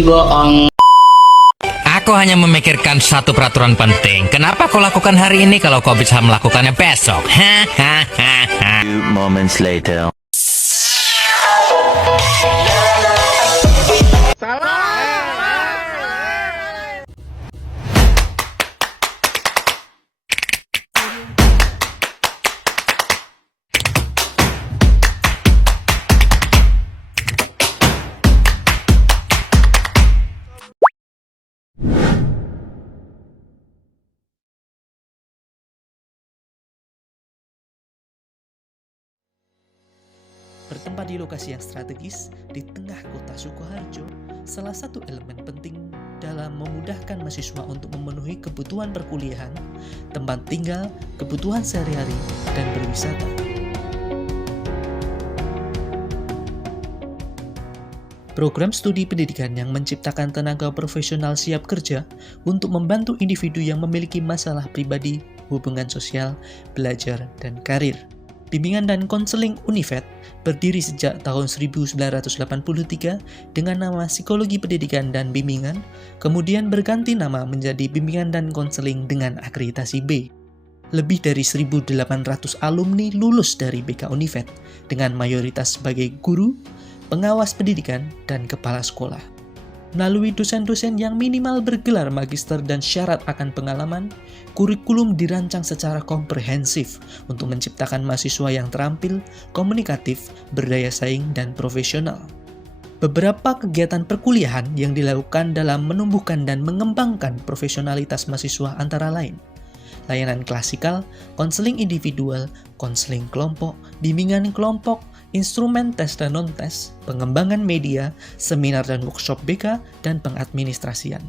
Ih, bohong. Aku hanya memikirkan satu peraturan penting. Kenapa kau lakukan hari ini kalau kau bisa melakukannya besok? Hahaha. Few moments later. Bertempat di lokasi yang strategis di tengah kota Sukoharjo, salah satu elemen penting dalam memudahkan mahasiswa untuk memenuhi kebutuhan perkuliahan, tempat tinggal, kebutuhan sehari-hari, dan berwisata. Program studi pendidikan yang menciptakan tenaga profesional siap kerja untuk membantu individu yang memiliki masalah pribadi, hubungan sosial, belajar, dan karir. Bimbingan dan konseling Univet berdiri sejak tahun 1983 dengan nama Psikologi Pendidikan dan Bimbingan, kemudian berganti nama menjadi Bimbingan dan Konseling dengan akreditasi B. Lebih dari 1.800 alumni lulus dari BK Univet dengan mayoritas sebagai guru, pengawas pendidikan, dan kepala sekolah. Melalui dosen-dosen yang minimal bergelar magister dan syarat akan pengalaman, kurikulum dirancang secara komprehensif untuk menciptakan mahasiswa yang terampil, komunikatif, berdaya saing, dan profesional. Beberapa kegiatan perkuliahan yang dilakukan dalam menumbuhkan dan mengembangkan profesionalitas mahasiswa antara lain layanan klasikal, konseling individual, konseling kelompok, bimbingan kelompok, instrumen tes dan non-tes, pengembangan media, seminar dan workshop BK, dan pengadministrasian.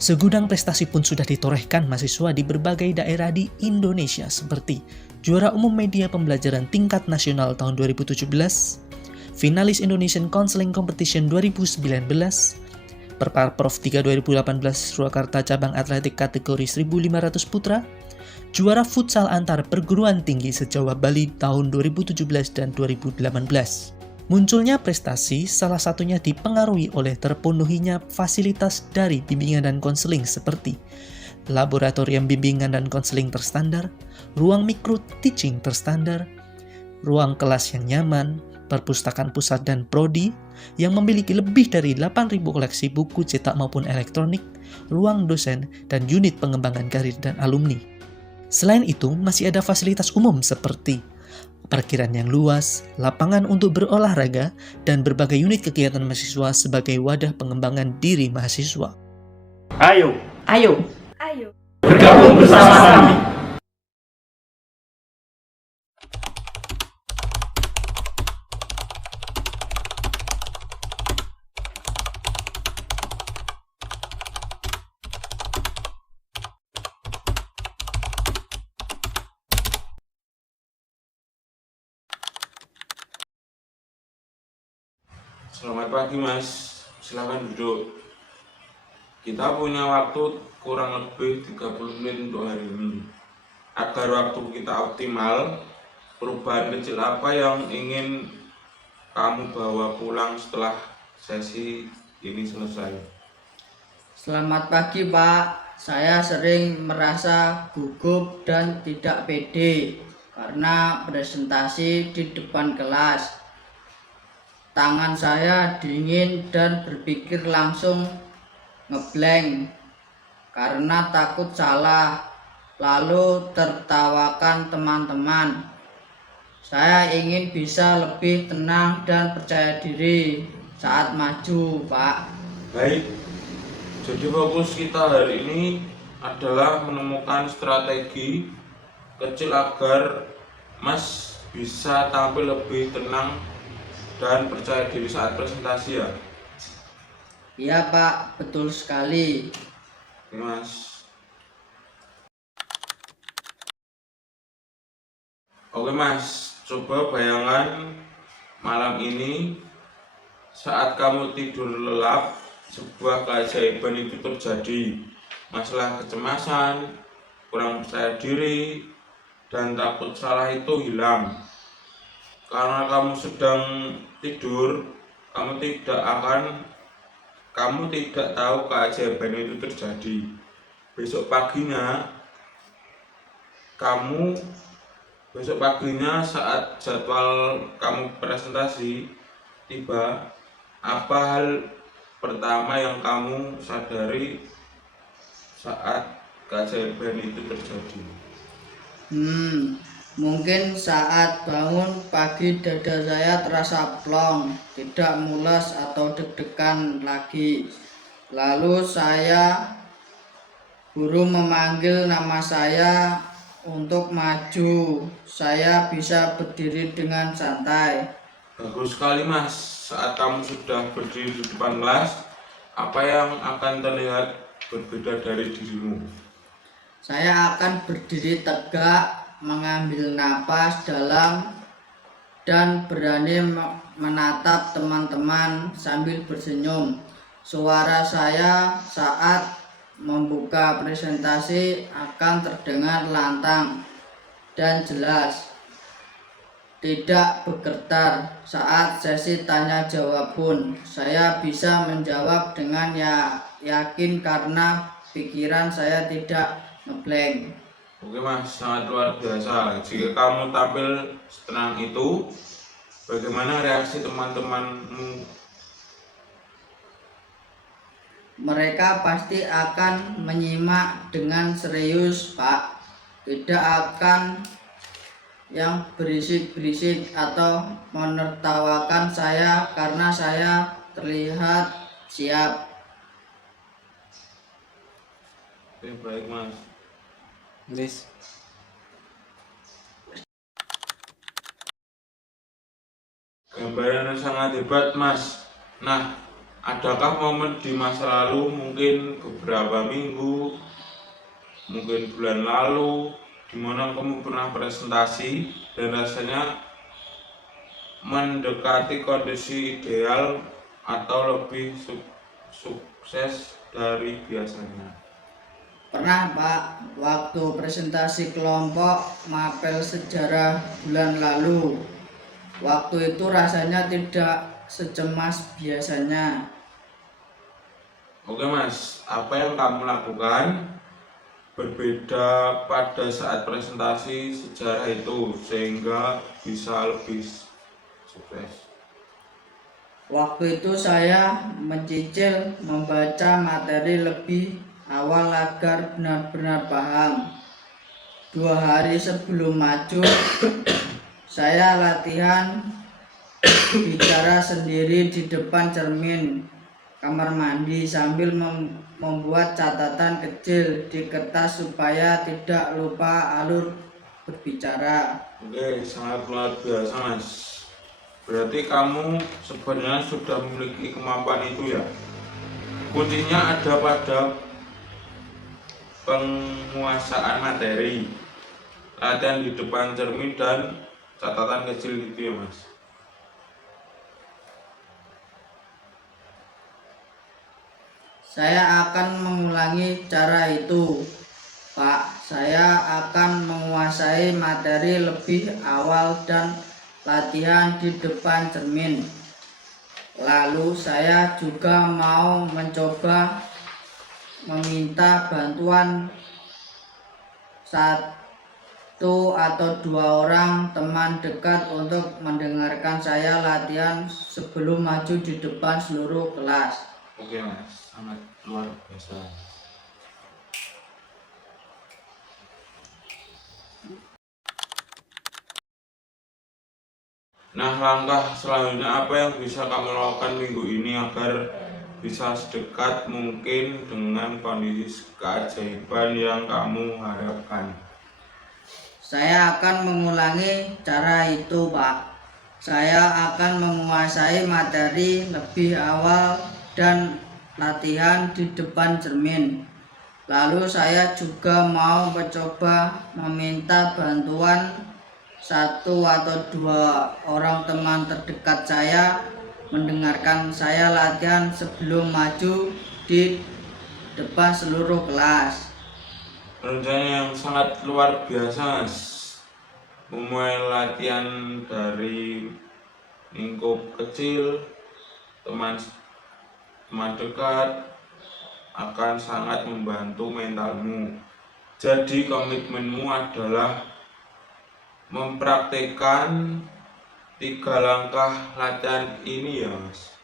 Segudang prestasi pun sudah ditorehkan mahasiswa di berbagai daerah di Indonesia seperti juara umum media pembelajaran tingkat nasional tahun 2017, finalis Indonesian Counseling Competition 2019, Perparprov 3 2018 Surakarta cabang atletik kategori 1500 putra, juara futsal antar perguruan tinggi se-Jawa Bali tahun 2017 dan 2018. Munculnya prestasi salah satunya dipengaruhi oleh terpenuhinya fasilitas dari bimbingan dan konseling seperti laboratorium bimbingan dan konseling terstandar, ruang micro teaching terstandar, ruang kelas yang nyaman, perpustakaan pusat dan prodi yang memiliki lebih dari 8.000 koleksi buku cetak maupun elektronik, ruang dosen, dan unit pengembangan karir dan alumni. Selain itu, masih ada fasilitas umum seperti parkiran yang luas, lapangan untuk berolahraga, dan berbagai unit kegiatan mahasiswa sebagai wadah pengembangan diri mahasiswa. Ayo, Bergabung bersama kami. Selamat pagi Mas, silakan duduk. Kita punya waktu kurang lebih 30 menit untuk hari ini. Agar waktu kita optimal, perubahan kecil apa yang ingin kamu bawa pulang setelah sesi ini selesai? Selamat pagi Pak, saya sering merasa gugup dan tidak pede karena presentasi di depan kelas. Tangan saya dingin dan berpikir langsung ngeblank karena takut salah, lalu tertawakan teman-teman. Saya ingin bisa lebih tenang dan percaya diri saat maju, Pak. Baik, jadi fokus kita hari ini adalah menemukan strategi kecil agar Mas bisa tampil lebih tenang dan percaya diri saat presentasi ya. Iya Pak, betul sekali. Oke, Mas. Oke Mas, coba bayangkan malam ini saat kamu tidur lelap, sebuah keajaiban itu terjadi. Masalah kecemasan, kurang percaya diri, dan takut salah itu hilang. Karena kamu sedang tidur, kamu tidak akan kamu tidak tahu keajaiban itu terjadi. Besok paginya kamu saat jadwal kamu presentasi tiba, apa hal pertama yang kamu sadari saat keajaiban itu terjadi? Mungkin saat bangun pagi dada saya terasa plong, tidak mules atau deg-degan lagi. Lalu guru memanggil nama saya untuk maju. Saya bisa berdiri dengan santai. Bagus sekali Mas, saat kamu sudah berdiri di depan kelas, apa yang akan terlihat berbeda dari dirimu? Saya akan berdiri tegak, mengambil napas dalam, dan berani menatap teman-teman sambil bersenyum. Suara saya saat membuka presentasi akan terdengar lantang dan jelas, tidak bergetar. Saat sesi tanya jawab pun, saya bisa menjawab dengan yakin karena pikiran saya tidak ngeblank. Oke Mas, sangat luar biasa. Jika kamu tampil setenang itu, bagaimana reaksi teman-temanmu? Mereka pasti akan menyimak dengan serius, Pak. Tidak akan yang berisik-berisik atau menertawakan saya karena saya terlihat siap. Oke, baik Mas. Gambaran yang sangat hebat Mas. Nah, adakah momen di masa lalu, mungkin beberapa minggu, mungkin bulan lalu, di mana kamu pernah presentasi dan rasanya mendekati kondisi ideal atau lebih sukses dari biasanya? Pernah, Pak, waktu presentasi kelompok mapel sejarah bulan lalu. Waktu itu rasanya tidak secemas biasanya. Oke Mas, apa yang kamu lakukan berbeda pada saat presentasi sejarah itu sehingga bisa lebih sukses? Waktu itu saya mencicil membaca materi lebih awal agar benar-benar paham. 2 hari sebelum maju, saya latihan bicara sendiri di depan cermin kamar mandi sambil membuat catatan kecil di kertas supaya tidak lupa alur berbicara. Oke, sangat luar biasa Mas. Berarti kamu sebenarnya sudah memiliki kemampuan itu ya. Kuncinya ada pada penguasaan materi, latihan di depan cermin, dan catatan kecil gitu ya Mas. Saya akan mengulangi cara itu, Pak. Saya akan menguasai materi lebih awal dan latihan di depan cermin. Lalu saya juga mau mencoba meminta bantuan 1 atau 2 orang teman dekat untuk mendengarkan saya latihan sebelum maju di depan seluruh kelas. Oke Mas, sangat luar biasa. Nah, langkah selanjutnya apa yang bisa kamu lakukan minggu ini agar bisa sedekat mungkin dengan kondisi keajaiban yang kamu harapkan? Saya akan mengulangi cara itu, Pak. Saya akan menguasai materi lebih awal dan latihan di depan cermin. Lalu saya juga mau mencoba meminta bantuan 1 atau 2 orang teman terdekat saya mendengarkan saya latihan sebelum maju di depan seluruh kelas. Rencana yang sangat luar biasa Mas. Memulai latihan dari lingkup kecil, teman teman dekat akan sangat membantu mentalmu. Jadi komitmenmu adalah mempraktikkan 3 langkah latihan ini ya Mas.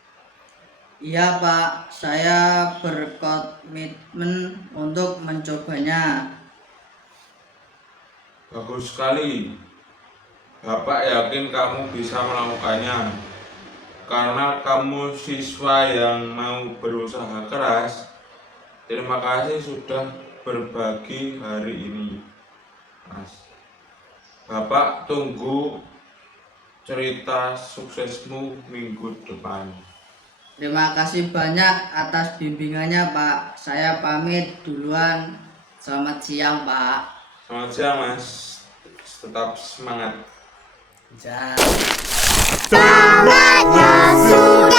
Iya Pak, saya berkomitmen untuk mencobanya. Bagus sekali. Bapak yakin kamu bisa melakukannya. Karena kamu siswa yang mau berusaha keras. Terima kasih sudah berbagi hari ini, Mas. Bapak tunggu cerita suksesmu minggu depan. Terima kasih banyak atas bimbingannya Pak. Saya pamit duluan. Selamat siang Pak. Selamat siang Mas. Tetap semangat. Ja. Saatnya sudah